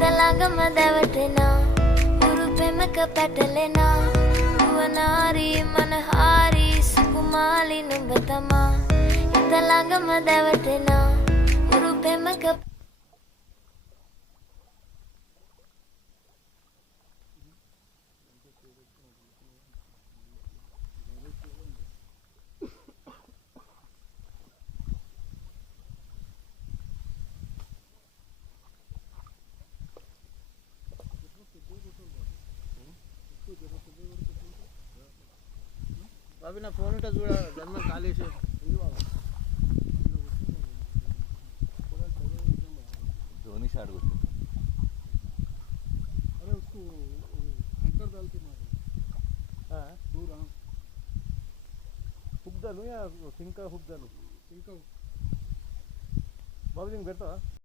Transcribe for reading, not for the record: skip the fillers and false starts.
තලඟම දැවටෙනා උරු පෙමක පැටලෙනා නුවනාරී මනහාරී සුකුමාලි නුඹ තමා තලඟම දැවටෙනා උරු පෙමක బాబీ నా ఫోన్ ఉంటే చూడ జన్మ కాలేసి धोनी शाट को अरे उसको एंकर डाल के मारो हाँ दूर हाँ हुक डालूँ या सिंक का हुक डालूँ सिंक का बाबू जी बैठता